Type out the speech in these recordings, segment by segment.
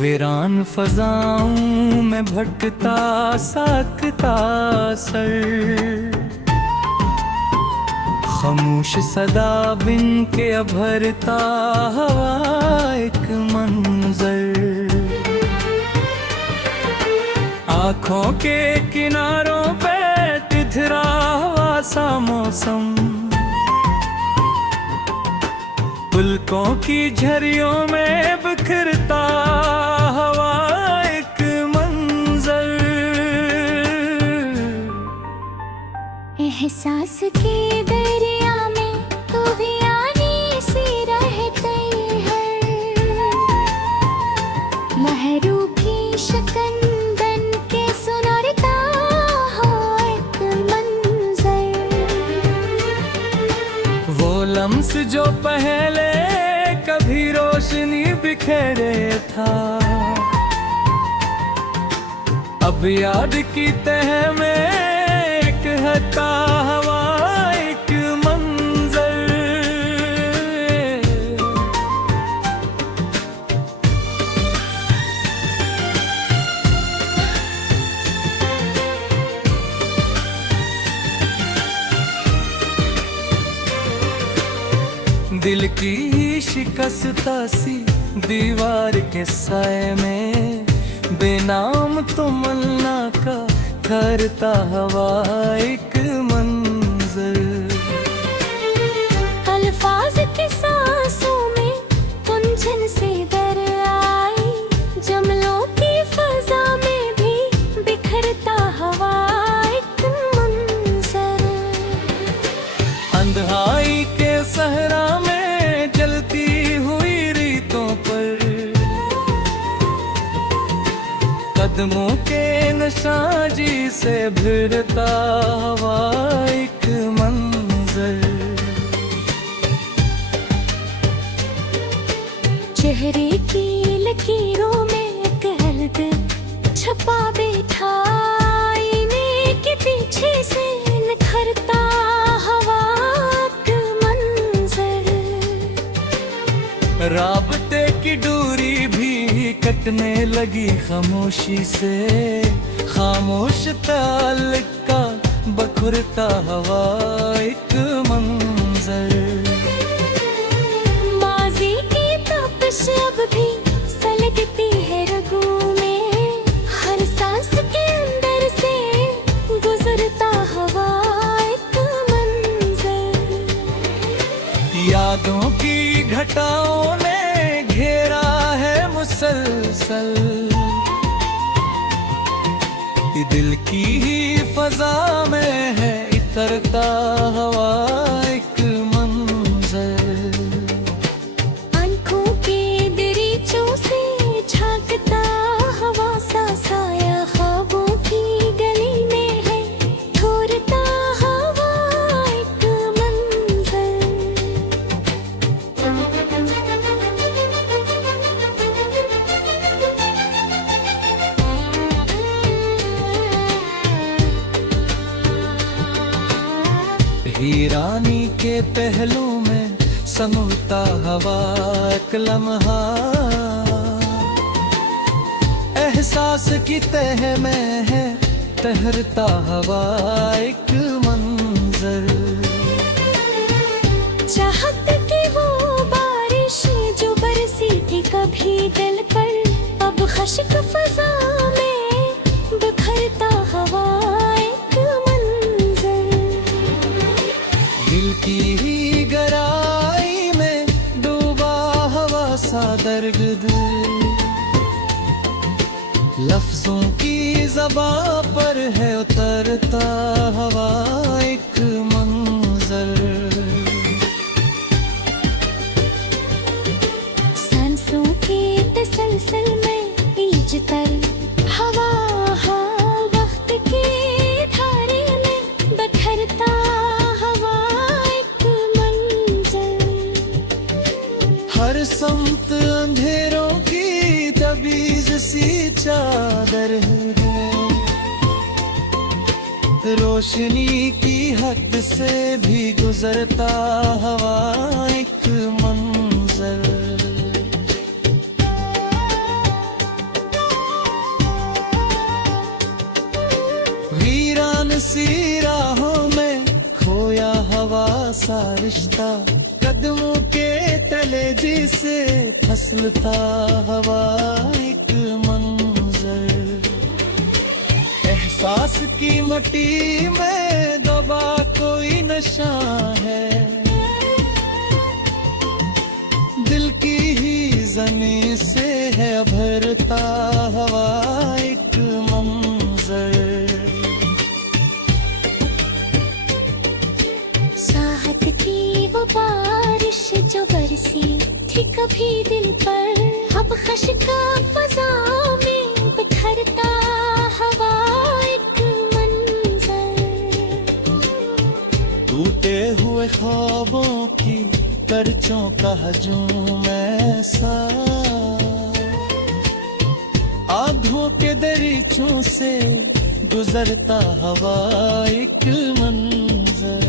वीरान फजाओं में भटकता साकता सर, खामोश सदा बिन के अभरता हवा एक मंजर। आँखों के किनारों पे तिथरा हुआ सा मौसम, पुलकों की झरियों में बिखरता हवा एक मंजर। एहसास के दरिया में तू भी आनी सी रहते है, लहरों की शकंदन के सुनारता हो एक मंजर। वो लम्स जो पहले कभी रोशनी बिखेरे था, अब याद की तह में एक हता हवा एक मंजर। दिल की शिकस्ता सी दीवार के साए में बेनाम तमन्ना का ठहरता हवा एक मंजर। अल्फाज की सांसों में गुंजन से दर आई, जमलों की फजा में भी बिखरता हवा एक मंजर। अंधेराई के सहरा में जलती हुई रीतों पर कदमों के नशाजी से भिड़ता हवा एक मंजर। चेहरे की लकीरों में कहलत छपा बैठा, आईने के पीछे से निखरता हवा एक मंजर। राबते की दूरी भी कटने लगी खामोशी से, खामोश ताल्लुक का बखुरता हवा एक मंजर। माजी की तपिश अब भी सलगती है रगों में, हर सांस के अंदर से गुजरता हवा एक मंजर। यादों की घटाओं ने घेरा है मुसलसल, ये दिल की ही फजा में है इतरता हवा एक मंजर। आंखों के दरीचों से झांकता हवा सा साया, ख्वाबों की गली में है ठोरता हवा एक मंजर। हीरानी के पहलू में समूता हवा एक लम्हा, एहसास की तह में है तहरता हवा एक मंजर। चाहत की वो बारिश जो बरसी थी कभी दिल पर, अब खश्क फजा में बिखरता हवा एक मंजर। दिल की ही गहराई में डूबा हवा सा दर्द, लफ्जों की ज़बां पर है उतरता हवा एक मंजर। सांसों के तसलसल में इजतर हवा, हाँ वक्त की धारे में बखरता हवा एक मंजर। हर समत अंधेरों की तबीज सी चादर है, रोशनी की हद से भी गुजरता हवा एक मंजर। तेजी से फसलता हवा एक मंजर, एहसास की मट्टी में दबा कोई नशा है, दिल की ही जमीन से है भरता हवा एक मंजर। चाहत की वो बारिश जो बरसी थी कभी दिल पर, अब खशका फजा में बिखरता हवा एक मंजर। टूटे हुए ख्वाबों की करचों का हजूम ऐसा, आंधों के दरीचों से गुजरता हवा एक मंजर।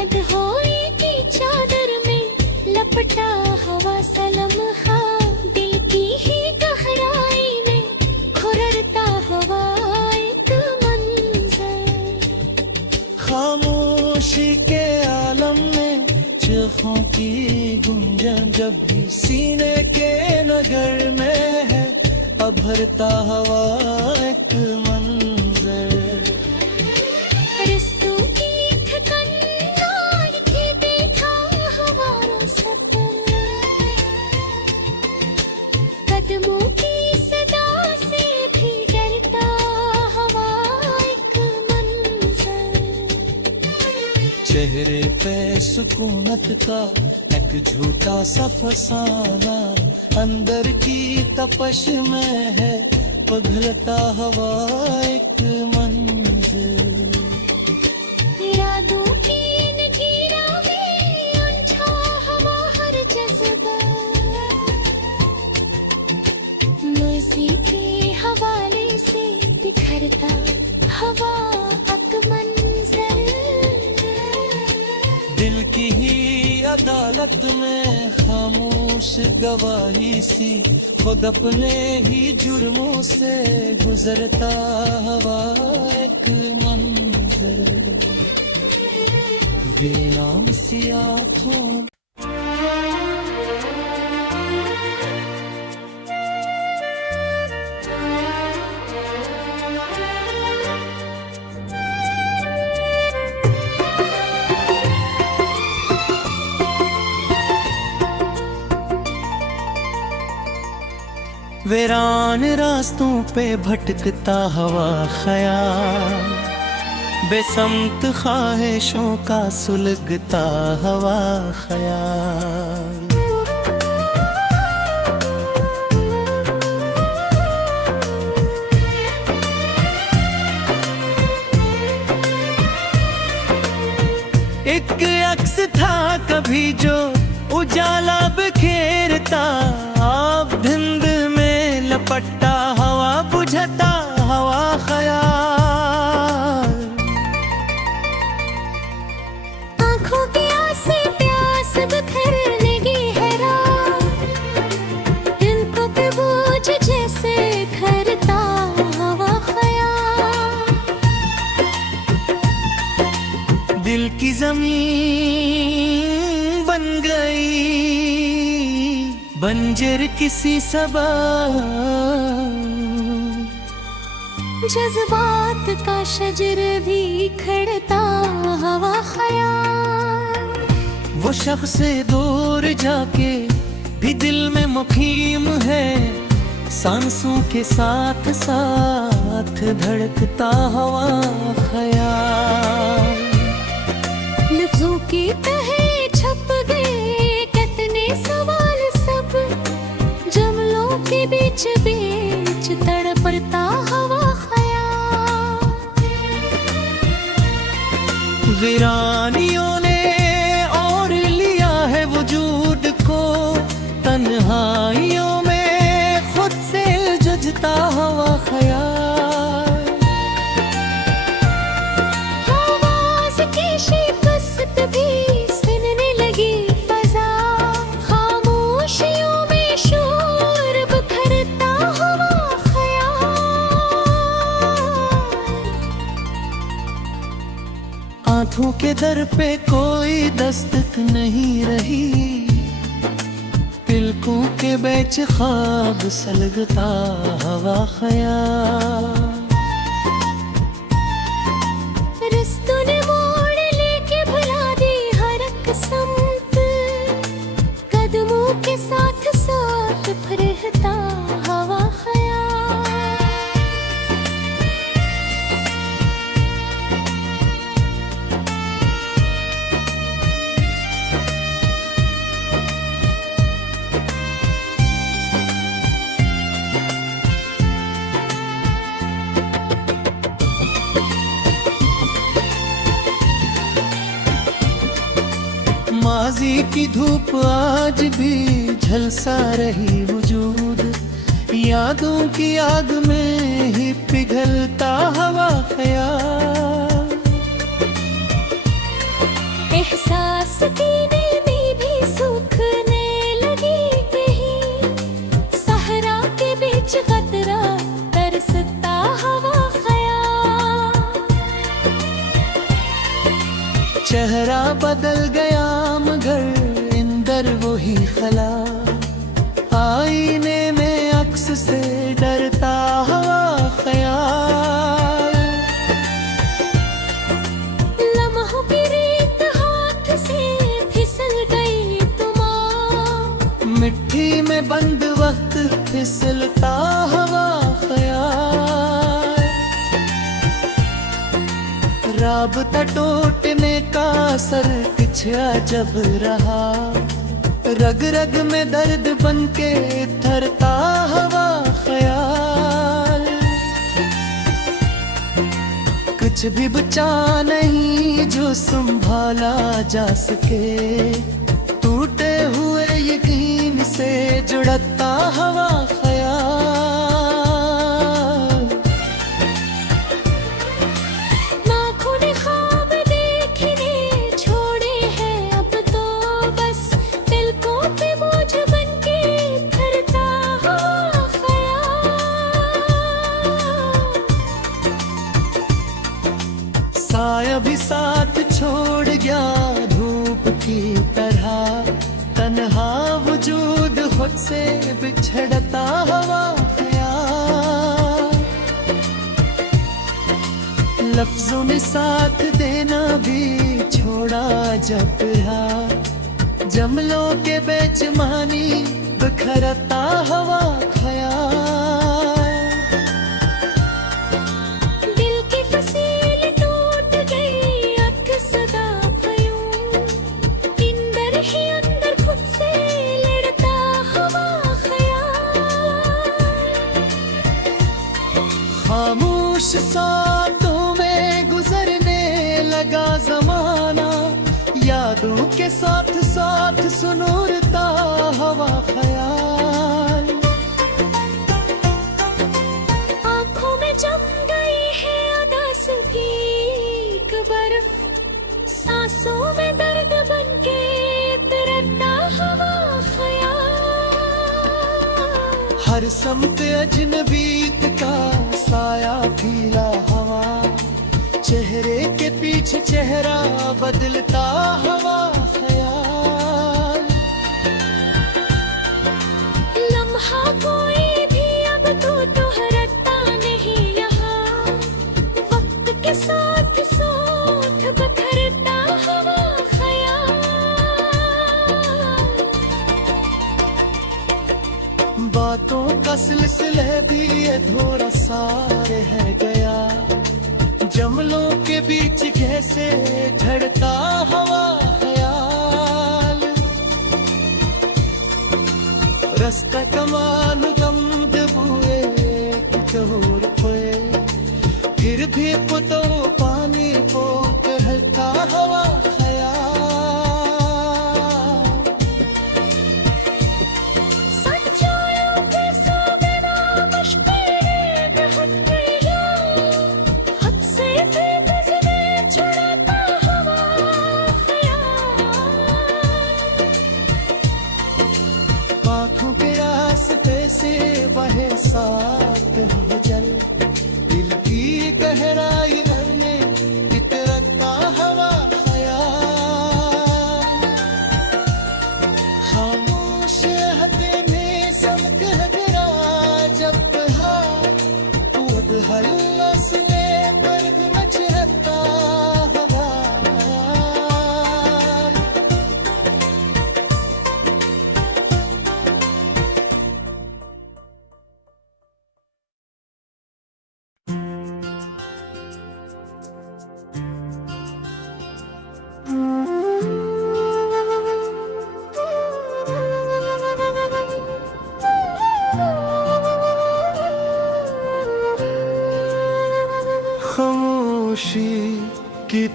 अधहोई की चादर में लपटा हवा सलम हा, दिल की ही गहराई में खुररता हवा एक मंजर। खामोशी के आलम में चीखों की गुंजन जब भी सीने के नगर में है, अभरता हवा एक मंजर। रिश्तों की थकन नाई के देखा हमारा सफर, कदमों की सदा से भी डरता हवा एक मंजर। चेहरे पे सुकूनत का एक झूठा सा फसाना, अंदर की तपश में है पिघलता हवा एक मंजर। यादों की नगीरा में उलझा हवा हर जज्बा, मज़े के हवाले से बिखरता हवा एक मंजर। दिल की ही अदालत में खामोश गवाही सी, खुद अपने ही जुर्मों से गुजरता हवा एक मंजर। वे नाम सी आँखों वीरान रास्तों पे भटकता हवा ख्याल, बेसमत ख्वाहिशों का सुलगता हवा ख्याल। एक अक्स था कभी जो उजाला बिखेरता, आप धिंद में लपटता हवा बुझता हवा ख्याल। आँखों की आसे प्यास बिखर लगी है रात, इनको पे बोझ जैसे खरता हवा ख्याल। दिल की जमीन बन गई बंजर किसी सबब, जज्बात का शजर भी खड़ता हवा ख्याल। वो शख्स से दूर जाके भी दिल में मुकीम है, सांसों के साथ साथ धड़कता हवा ख्याल। लफ्जों की तहे छप गए कितने सवाल सब, जमलों के बीच बीच तड़पता हवा ख्याल। वीरानियों ने और लिया है वजूद को, तन्हाइयों में खुद से जुझता हवा ख्याल। आवाज़ की शिकस्त भी सुनने लगी फजा, खामोशियों में शोर बिखरता हवा ख्याल। आँखों के दर पे कोई दस्तक नहीं रही, तिलकों के बेच ख्वाब सलगता हवा ख्याल। रस्तों ने मोड़ लेके भुला दी हर एक संत, कदमों के साथ साथ फरहता हवा ख्याल। माजी की धूप आज भी झलसा रही वजूद, यादों की आग में ही पिघलता हवा ख्याल। एहसास सीने में भी सूखने लगी कहीं, सहरा के बीच कतरा तरसता हवा ख्याल। चेहरा बदल गया मगर इंदर वही खला, आईने में अक्स से डरता हवा ख्याल। लम्हों की रेत हाथ से फिसल गई तुम, मिट्टी में बंद वक्त फिसलता हवा ख्याल। राबता टूटने का असर कुछ अजब रहा, रग रग में दर्द बनके थरता हवा ख्याल। कुछ भी बचा नहीं जो संभाला जा सके, टूटे हुए यकीन से जुड़ता हवा ख्याल। आँखों ने ख्वाब देखने छोड़े हैं अब तो, बस तिलकों पे बोझ बनके फरता हवा ख्याल। साया भी साथ छोड़ गया धूप की तरह, तन्हा वजूद खुद से बिछड़ता हवा ख्याल। लफ्जों ने साथ देना भी छोड़ा जब रहा, जमलों के बेचमानी बिखरता हवा ख्याल। दिल की फसील टूट गई अख सदा पयूं, इंदर ही अंदर खुद से लड़ता हवा ख्याल। खामोश सातों में गुजरने लगा जमाना, यादों के साथ साथ सुनूरता हवा ख्याल। आँखों में जम गई है अदास भीग बर्फ, सांसों में दर्द बनके तरता हवा ख्याल। हर समत अजनबीत का साया पीला हवा, चेहरे के पीछे चेहरा बदलता हवा ख्याल। लम्हा कोई भी अब तो दोहराता नहीं यहाँ, वक्त के साथ साथ बखरता हवा ख्याल। बातों का सिलसिले भी अधूरा सा रह गया, जमलों के बीच कैसे झड़ता हवा ख्याल। रास्ता कमाल गम दबुए चोर पे, फिर भी पुतो पानी को कहता हवा ख्याल। सच्चाइयों पे सामना मुश्किलें बहुत गया, हद से भी गुजरे छुड़ाता हवा ख्याल। आँखों के रास्ते से बहे साथ हो जल, दिल की गहराई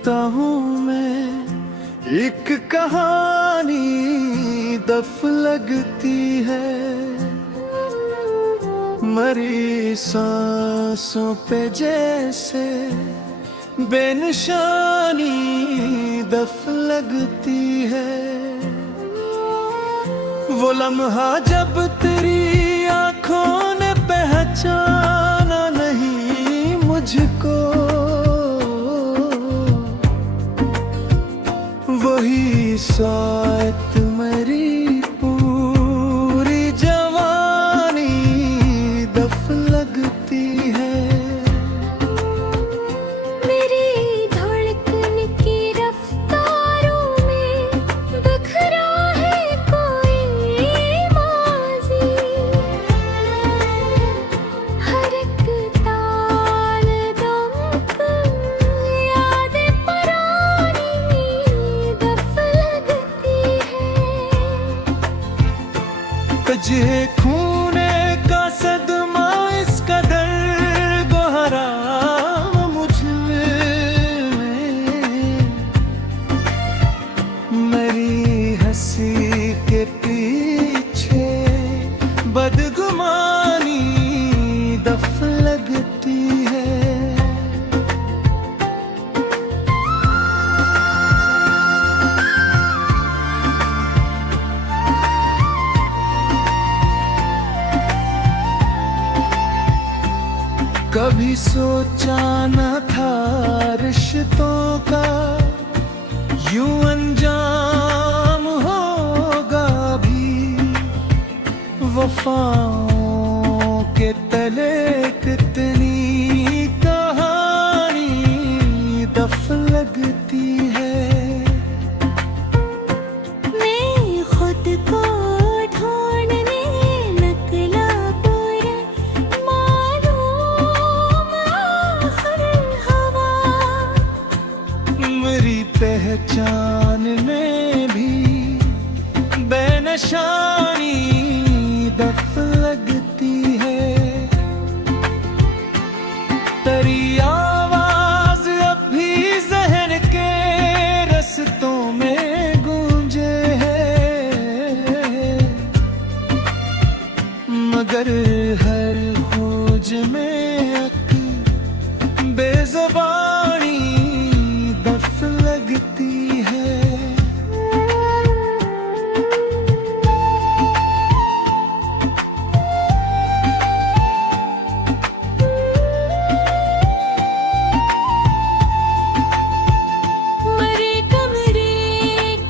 लिखता हूँ मैं एक कहानी, दफ लगती है मरी सांसों पे जैसे बेनिशानी दफ लगती है। वो लम्हा जब तेरी आंखों ने पहचाना नहीं मुझको, वही साथ मेरी पूरी जवानी दफ लगती है। मेरी धड़कन की रफ्तारों में बिखरा है कोई माज़ी, हर एक ताल दम यादें पुरानी दफ लगती है। तुझे खूने का सदमा इस कदर गहरा मुझ में, मेरी हंसी के पीछे बदगुमानी दफ लगती है। कभी सोचा न था रिश्तों का यूं अंजाम होगा भी, वफाओं के तले कितनी कहानी दफ लगती है। मैं खुद को ढूंढने निकला पूरा मालूम आखिर हवा, मेरी पहचान में भी बेनशानी दफ लगती है। तेरी आवाज अब भी जहन के रस्तों में गूंजे है, मगर हर खोज में एक बेज़बानी दफ लगती है। मरे कमरे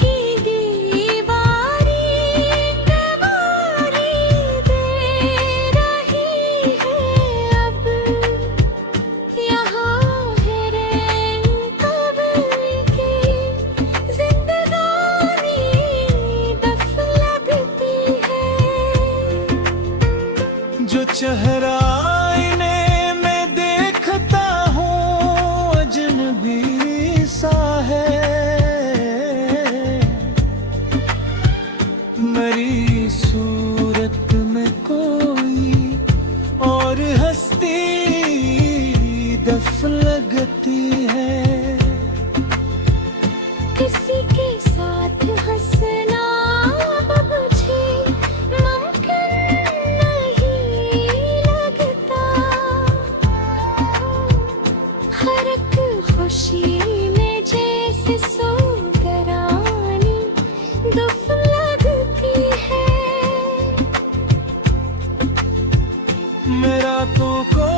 की दीवारी दीवारी दे रही है अब, यहाँ है रैन कब्र की जिंदगानी दफ लगती है। जो चेहरा आईने में देखता हूँ अजनबी सा है, मेरी सूरत में कोई और हस्ती दफ लगती है। किसी के साथ हंसना अब मुझे मुमकिन नहीं लगता, हर एक खुशी में जैसे सोगरानी दफ लगती है। मेरा तो को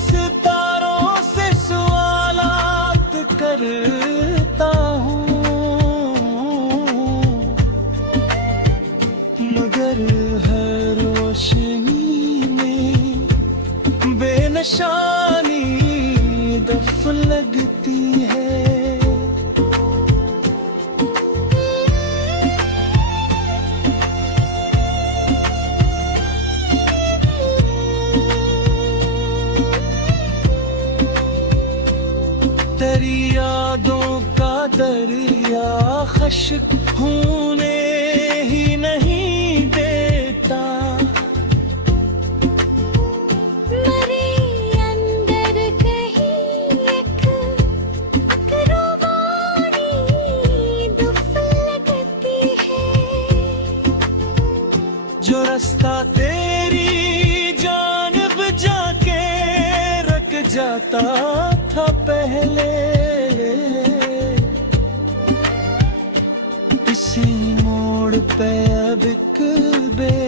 सितारों से सवालात करता हूँ, मगर हर रोशनी में बेनशानी दफ लगती है। तेरी यादों का दरिया खश्क होने ही नहीं देता, मेरे अंदर कहीं एक करो जो रास्ता तेरी जानिब जाके रख जाता था पहले, इसी मोड़ पे अब एक बेमकानी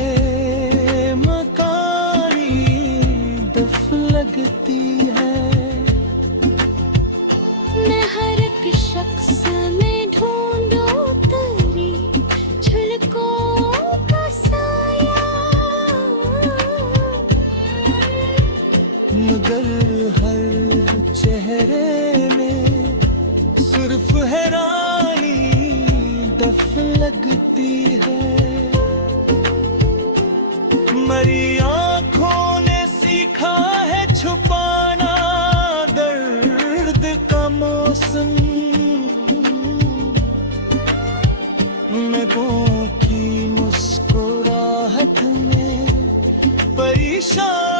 दफ लगती है। मैं हर एक शख्स में ढूंढूं तेरी झलकों का साया, मगर हर चेहरे में सिर्फ हैरानी दफ लगती है। मरी आंखों ने सीखा है छुपाना दर्द का मौसम, नगों की मुस्कुराहट में परेशान